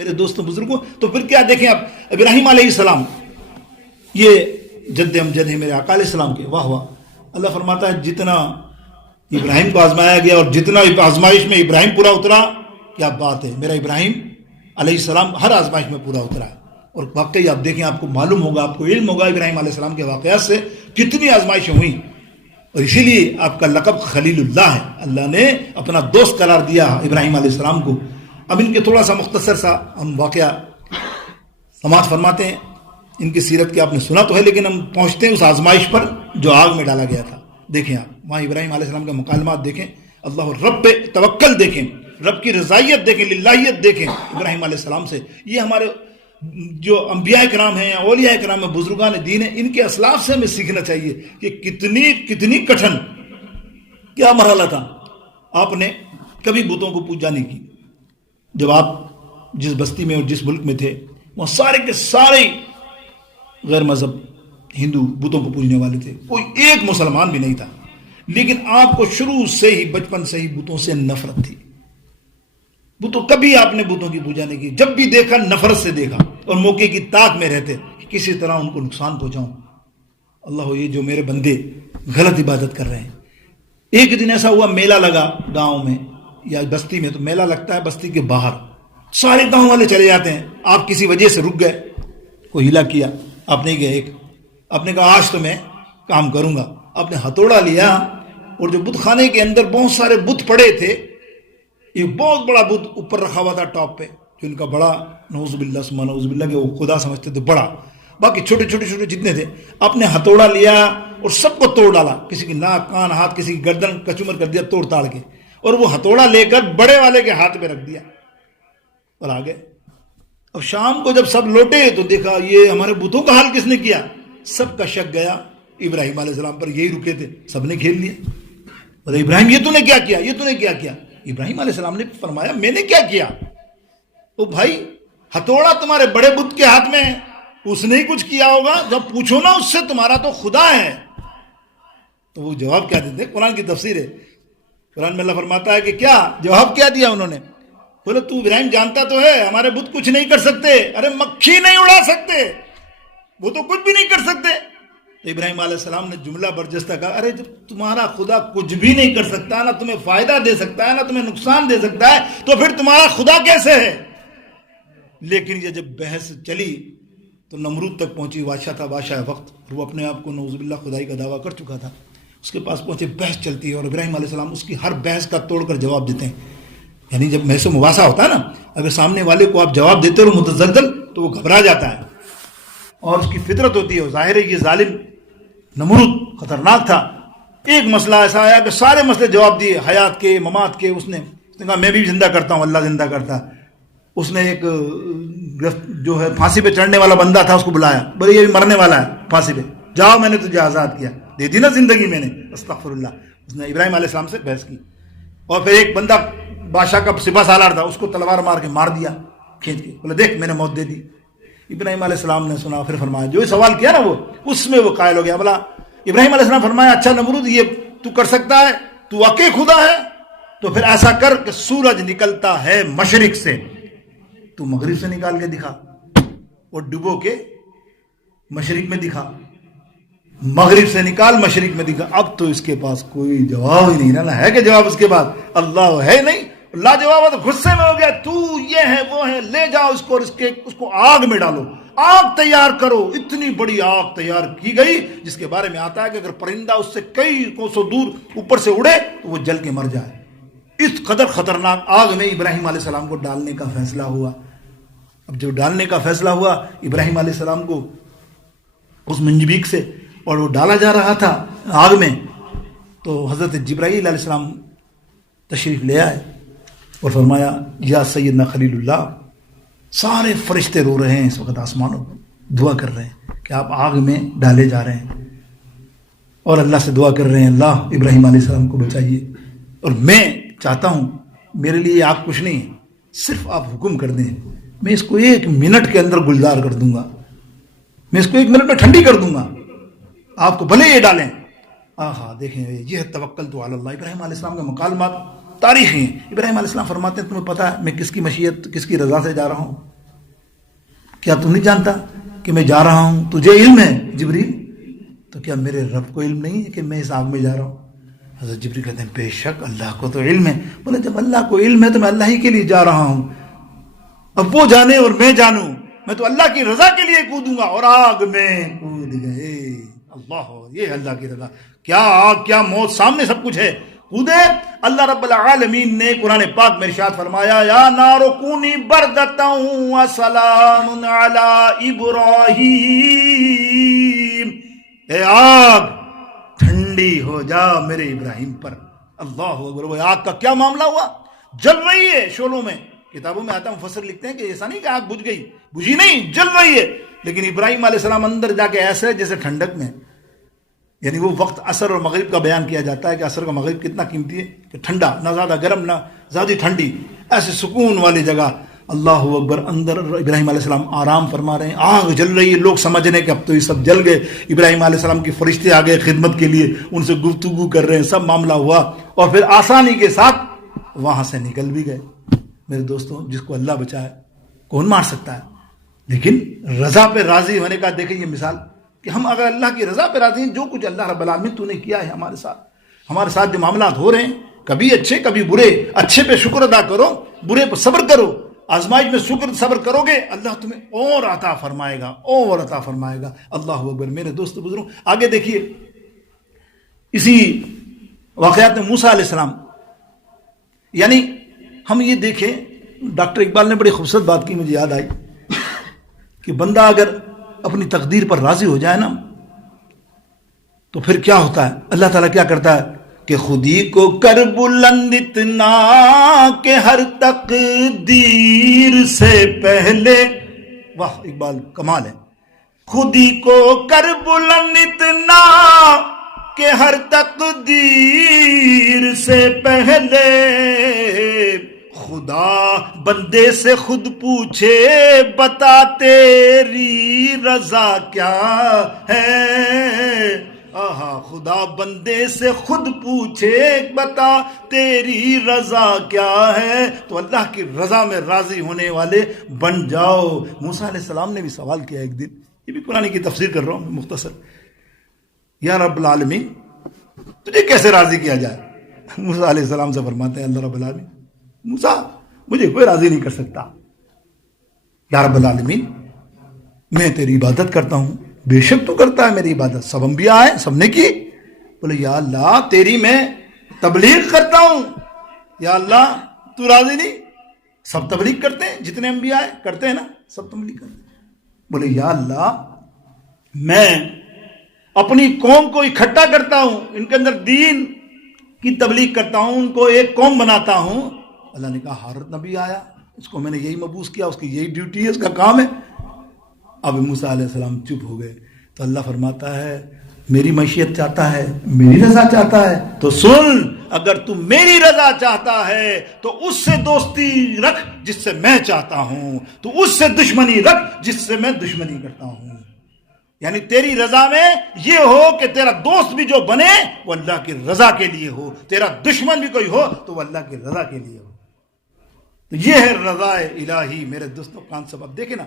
میرے دوستوں بزرگوں. تو پھر کیا دیکھیں آپ, ابراہیم علیہ السلام یہ جد امجد ہے میرے آقا علیہ السلام کے. واہ واہ. اللہ فرماتا ہے جتنا ابراہیم کو آزمایا گیا اور جتنا آزمائش میں ابراہیم پورا اترا, کیا بات ہے, میرا ابراہیم علیہ السلام ہر آزمائش میں پورا اترا ہے. اور واقعی آپ دیکھیں, آپ کو معلوم ہوگا, آپ کو علم ہوگا ابراہیم علیہ السلام کے واقعات سے کتنی آزمائشیں ہوئیں. اور اسی لیے آپ کا لقب خلیل اللہ ہے. اللہ نے اپنا دوست قرار دیا ابراہیم علیہ السلام کو. اب ان کے تھوڑا سا مختصر سا ہم واقعہ سماعت فرماتے ہیں. ان کی سیرت کی آپ نے سنا تو ہے, لیکن ہم پہنچتے ہیں اس آزمائش پر جو آگ میں ڈالا گیا تھا. دیکھیں آپ وہاں ابراہیم علیہ السلام کے مکالمات دیکھیں, اللہ رب پہ توکل دیکھیں, رب کی رضائیت دیکھیں, للہیت دیکھیں ابراہیم علیہ السلام سے. یہ ہمارے جو انبیاء کرام ہیں, اولیاء کرام ہیں, بزرگان دین ہیں, ان کے اسلاف سے ہمیں سیکھنا چاہیے کہ کتنی کٹھن کیا مرحلہ تھا. آپ نے کبھی بتوں کو پوجا نہیں کی. جب آپ جس بستی میں اور جس ملک میں تھے وہاں سارے کے سارے غیر مذہب ہندو بتوں کو پوجنے والے تھے, کوئی ایک مسلمان بھی نہیں تھا. لیکن آپ کو شروع سے ہی بچپن سے ہی بتوں سے نفرت تھی. بتوں کبھی آپ نے بتوں کی پوجا نہیں کی. جب بھی دیکھا نفرت سے دیکھا اور موقع کی طاق میں رہتے کہ کسی طرح ان کو نقصان پہنچاؤں. اللہ یہ جو میرے بندے غلط عبادت کر رہے ہیں. ایک دن ایسا ہوا, میلہ لگا گاؤں میں یا بستی میں. تو میلہ لگتا ہے بستی کے باہر, سارے گاؤں والے چلے جاتے ہیں. آپ کسی وجہ سے رک گئے, کوئی ہلا کیا, آپ نہیں گئے. آپ نے کہا آج تو میں کام کروں گا. آپ نے ہتھوڑا لیا اور جو بت خانے کے اندر بہت سارے بت پڑے تھے, ایک بہت بڑا بت اوپر رکھا ہوا تھا ٹاپ پہ, جو ان کا بڑا نعوذ باللہ ثم نعوذ باللہ کہ وہ خدا سمجھتے تھے بڑا, باقی چھوٹے چھوٹے چھوٹے جتنے تھے. آپ نے ہتھوڑا لیا اور سب کو توڑ ڈالا, کسی کی ناک کان ہاتھ, کسی کی گردن کچمر کر دیا توڑ تاڑ کے, اور وہ ہتھوڑا لے کر بڑے والے کے ہاتھ پہ رکھ دیا اور آگے. اب شام کو جب سب لوٹے تو دیکھا یہ ہمارے بتوں کا حال کس نے کیا. سب کا شک گیا ابراہیم علیہ السلام پر, یہی رکے تھے, سب نے کھیل لیا. ابراہیم یہ تو نے کیا کیا, یہ تو نے کیا کیا. ابراہیم علیہ السلام نے فرمایا میں نے کیا کیا. او بھائی ہتھوڑا تمہارے بڑے بت کے ہاتھ میں ہے, اس نے ہی کچھ کیا ہوگا, جب پوچھو نا اس سے, تمہارا تو خدا ہے. تو وہ جواب کیا دیتے, قرآن کی تفسیر ہے, قرآن میں اللہ فرماتا ہے کہ کیا جواب کیا دیا انہوں نے. بولے تو ابراہیم جانتا تو ہے ہمارے بت کچھ نہیں کر سکتے. ارے مکھی نہیں اڑا سکتے, وہ تو کچھ بھی نہیں کر سکتے. تو ابراہیم علیہ السلام نے جملہ برجستہ کہا, ارے جب تمہارا خدا کچھ بھی نہیں کر سکتا, نہ تمہیں فائدہ دے سکتا ہے, نہ تمہیں نقصان دے سکتا ہے, تو پھر تمہارا خدا کیسے ہے. لیکن یہ جب بحث چلی تو نمرود تک پہنچی. بادشاہ تھا, بادشاہ وقت, اور وہ اپنے آپ کو نعوذ باللہ خدائی کا دعویٰ کر چکا تھا. اس کے پاس پہنچے, بحث چلتی ہے, اور ابراہیم علیہ السلام اس کی ہر بحث کا توڑ کر جواب دیتے ہیں. یعنی جب محض مباحثہ ہوتا ہے نا, اگر سامنے والے کو آپ جواب دیتے ہو متزلزل, تو وہ گھبرا جاتا ہے, اور اس کی فطرت ہوتی ہے. ظاہر ہے یہ ظالم نمرود خطرناک تھا. ایک مسئلہ ایسا آیا کہ سارے مسئلے جواب دیے, حیات کے, ممات کے. اس نے کہا میں بھی زندہ کرتا ہوں, اللہ زندہ کرتا. اس نے ایک جو ہے پھانسی پہ چڑھنے والا بندہ تھا, اس کو بلایا, بولے یہ بھی مرنے والا ہے پھانسی پہ, جاؤ میں نے تجھے آزاد کیا, دے دی نا زندگی میں نے. استغفر اللہ. اس نے ابراہیم علیہ السلام سے بحث کی. اور پھر ایک بندہ بادشاہ کا سپہ سالار تھا, اس کو تلوار مار کے مار دیا کھینچ کے. بولے دیکھ میں نے موت دے دی. ابراہیم علیہ السلام نے سنا, پھر فرمایا, جو سوال کیا نا وہ, اس میں وہ قائل ہو گیا. بولا ابراہیم علیہ السلام فرمایا, اچھا نمرود یہ تو کر سکتا ہے, تو واقعی خدا ہے, تو پھر ایسا کر کہ سورج نکلتا ہے مشرق سے, تو مغرب سے نکال کے دکھا, اور ڈبو کے مشرق میں دکھا. مغرب سے نکال مشرق میں دکھا. اب تو اس کے پاس کوئی جواب ہی نہیں رہا. ہے کہ جواب اس کے بعد اللہ ہے نہیں, لاجواب. تو غصے میں ہو گیا, تو یہ ہے وہ ہے, لے جاؤ اس کو, اور اس کو آگ میں ڈالو, آگ تیار کرو. اتنی بڑی آگ تیار کی گئی جس کے بارے میں آتا ہے کہ اگر پرندہ اس سے کئی کوسوں دور اوپر سے اڑے تو وہ جل کے مر جائے. اس قدر خطرناک آگ میں ابراہیم علیہ السلام کو ڈالنے کا فیصلہ ہوا. اب جو ڈالنے کا فیصلہ ہوا ابراہیم علیہ السلام کو اس منجبیک سے, اور وہ ڈالا جا رہا تھا آگ میں, تو حضرت جبرائیل علیہ السلام تشریف لے آئے اور فرمایا, یا سیدنا خلیل اللہ, سارے فرشتے رو رہے ہیں اس وقت آسمانوں پر, دعا کر رہے ہیں کہ آپ آگ میں ڈالے جا رہے ہیں, اور اللہ سے دعا کر رہے ہیں, اللہ ابراہیم علیہ السلام کو بچائیے. اور میں چاہتا ہوں, میرے لیے آگ کچھ نہیں ہے, صرف آپ حکم کر دیں, میں اس کو 1 منٹ کے اندر گلزار کر دوں گا, میں اس کو 1 منٹ میں ٹھنڈی کر دوں گا, آپ کو بھلے یہ ڈالیں. آہا دیکھیں, یہ توکل تو علی اللہ. ابراہیم علیہ السلام کے مکالمات تاریخی ہیں. ابراہیم علیہ السلام فرماتے ہیں تمہیں پتہ ہے میں کس کی مشیت, کس کی رضا سے جا رہا ہوں, کیا تم نہیں جانتا کہ میں جا رہا ہوں؟ تجھے علم ہے جبریل؟ تو کیا میرے رب کو علم نہیں ہے کہ میں اس آگ میں جا رہا ہوں؟ حضرت جبریل کہتے ہیں بے شک اللہ کو تو علم ہے. بولے جب اللہ کو علم ہے تو میں اللہ ہی کے لیے جا رہا ہوں. اب وہ جانے اور میں جانوں، میں تو اللہ کی رضا کے لیے کودوں گا. اور آگ میں کود گئے. اللہ، یہ اللہ کی رضا. کیا آگ، کیا موت، سامنے سب کچھ ہے. کودے. اللہ رب العالمین نے قرآن پاک میں ارشاد فرمایا یا نار کونی بردۃ و سلام علی ابراہیم، اے آگ ٹھنڈی ہو جا میرے ابراہیم پر. اللہ اکبر. وہ آگ کا کیا معاملہ ہوا؟ جل رہی ہے شعلوں میں. کتابوں میں آتا مفسر لکھتے ہیں کہ ایسا نہیں کہ آگ بجھ گئی، بجھی نہیں، جل رہی ہے. لیکن ابراہیم علیہ السلام اندر جا کے ایسے جیسے ٹھنڈک میں. یعنی وہ وقت عصر اور مغرب کا بیان کیا جاتا ہے کہ عصر کا مغرب کتنا قیمتی ہے کہ ٹھنڈا، نہ زیادہ گرم نہ زیادہ ٹھنڈی، ایسے سکون والی جگہ. اللہ اکبر. اندر ابراہیم علیہ السلام آرام فرما رہے ہیں، آگ جل رہی ہے. لوگ سمجھ رہے ہیں کہ اب تو یہ سب جل گئے. ابراہیم علیہ السلام کی فرشتے آ گئے خدمت کے لیے، ان سے گفتگو کر رہے ہیں. سب معاملہ ہوا اور پھر آسانی کے ساتھ وہاں سے نکل بھی گئے. میرے دوستوں، جس کو اللہ بچائے کون مار سکتا ہے؟ لیکن رضا پہ راضی ہونے کا دیکھیں یہ مثال کہ ہم اگر اللہ کی رضا پہ راضی ہیں، جو کچھ اللہ رب العالمین تو نے کیا ہے ہمارے ساتھ جو معاملات ہو رہے ہیں، کبھی اچھے کبھی برے، اچھے پہ شکر ادا کرو، برے پہ صبر کرو. آزمائش میں شکر صبر کرو گے، اللہ تمہیں اور عطا فرمائے گا، اور عطا فرمائے گا. اللہ اکبر. میرے دوست بزرگوں، آگے دیکھیے اسی واقعات میں موسیٰ علیہ السلام. یعنی ہم یہ دیکھیں، ڈاکٹر اقبال نے بڑی خوبصورت بات کی، مجھے یاد آئی کہ بندہ اگر اپنی تقدیر پر راضی ہو جائے نا تو پھر کیا ہوتا ہے. اللہ تعالیٰ کیا کرتا ہے کہ خودی کو کر بلند اتنا کہ ہر تقدیر سے پہلے. واہ اقبال کمال ہے. خودی کو کر بلند اتنا کہ ہر تقدیر سے پہلے خدا بندے سے خود پوچھے بتا تیری رضا کیا ہے. آہا، خدا بندے سے خود پوچھے بتا تیری رضا کیا ہے. تو اللہ کی رضا میں راضی ہونے والے بن جاؤ. موسیٰ علیہ السلام نے بھی سوال کیا ایک دن، یہ بھی قرآن کی تفسیر کر رہا ہوں مختصر. یا رب العالمین تجھے کیسے راضی کیا جائے؟ موسیٰ علیہ السلام سے فرماتے ہیں اللہ رب العالمین موسیٰ مجھے کوئی راضی نہیں کر سکتا. یا رب العالمین میں تیری عبادت کرتا ہوں. بے شک تو کرتا ہے میری عبادت، سب انبیاء آئے سب نے کی. بولے یا اللہ تیری میں تبلیغ کرتا ہوں. یا اللہ تو راضی نہیں؟ سب تبلیغ کرتے ہیں، جتنے انبیاء آئے کرتے ہیں نا، سب تبلیغ کرتے ہیں. بولے یا اللہ میں اپنی قوم کو اکٹھا کرتا ہوں، ان کے اندر دین کی تبلیغ کرتا ہوں، ان کو ایک قوم بناتا ہوں. اللہ نے کہا حضرت نبی آیا، اس کو میں نے یہی مبعوث کیا، اس کی یہی ڈیوٹی ہے، اس کا کام ہے. اب موسیٰ علیہ السلام چپ ہو گئے. تو اللہ فرماتا ہے میری معیشت چاہتا ہے، میری رضا چاہتا ہے تو سن، اگر تو میری رضا چاہتا ہے تو اس سے دوستی رکھ جس سے میں چاہتا ہوں، تو اس سے دشمنی رکھ جس سے میں دشمنی کرتا ہوں. یعنی تیری رضا میں یہ ہو کہ تیرا دوست بھی جو بنے وہ اللہ کی رضا کے لیے ہو، تیرا دشمن بھی کوئی ہو تو وہ اللہ کی رضا کے لیے ہو. تو یہ ہے رضا الہی. میرے دوستوں کان سب اب دیکھیں نا،